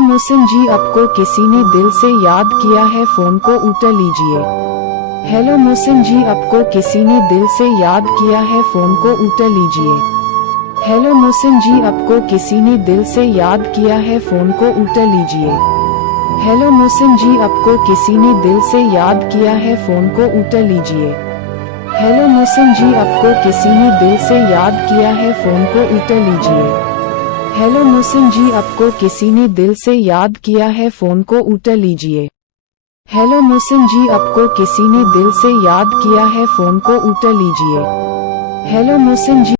मोहसिन जी, आपको किसी ने दिल से याद किया है, फोन को उठा लीजिए। हेलो मोहसिन जी, आपको किसी ने दिल से याद किया है, फोन को उठा लीजिए। हेलो मोहसिन जी, आपको किसी ने दिल से याद किया है, फोन को उठा लीजिए। हेलो मोहसिन जी, आपको किसी ने दिल से याद किया है, फोन को उठा लीजिए। हेलो मोहसिन जी, आपको किसी ने दिल से याद किया है, फोन को उठा लीजिए। हेलो मोहसिन जी, आपको किसी ने दिल से याद किया है, फोन को उठा लीजिए। हेलो मोहसिन जी, आपको किसी ने दिल से याद किया है, फोन को उठा लीजिए। हेलो मोहसिन जी।